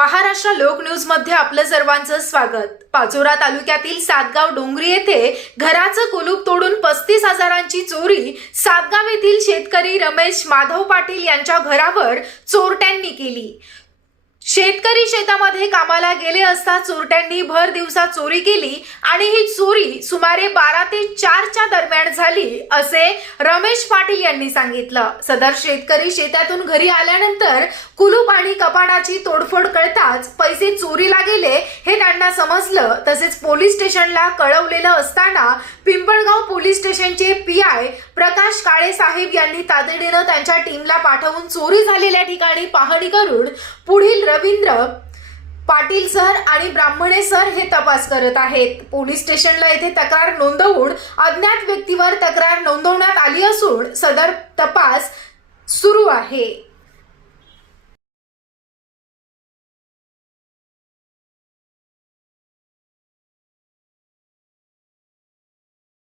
महाराष्ट्र लोक न्यूजमध्ये आपलं सर्वांचं स्वागत. पाचोरा तालुक्यातील सातगाव डोंगरी येथे घराचं कुलूप तोडून पस्तीस हजारांची चोरी सातगाव येथील शेतकरी रमेश माधव पाटील यांच्या घरावर चोरट्यांनी केली. शेतकरी शेतामध्ये कामाला गेले असता चोरट्यांनी भर दिवसा चोरी केली आणि ही चोरी सुमारे बारा ते चारच्या दरम्यान झाली असे रमेश पाटील यांनी सांगितलं. सदर शेतकरी शेतातून घरी आल्यानंतर कुलूप आणि कपाडाची तोडफोड कळताच पैसे चोरीला गेले हे त्यांना समजलं. तसेच पोलीस स्टेशनला कळवलेलं असताना पिंपळगाव पोलीस स्टेशनचे पी आय प्रकाश काळे साहेब यांनी तातडीनं त्यांच्या टीमला पाठवून चोरी झालेल्या ठिकाणी पाहणी करून पुढील रवींद्र पाटील सर आणि ब्राह्मणे सर हे तपास करत आहेत. पोलीस स्टेशनला येथे तक्रार नोंदवून अज्ञात व्यक्तीवर तक्रार नोंदवण्यात आली असून सदर तपास सुरू आहे.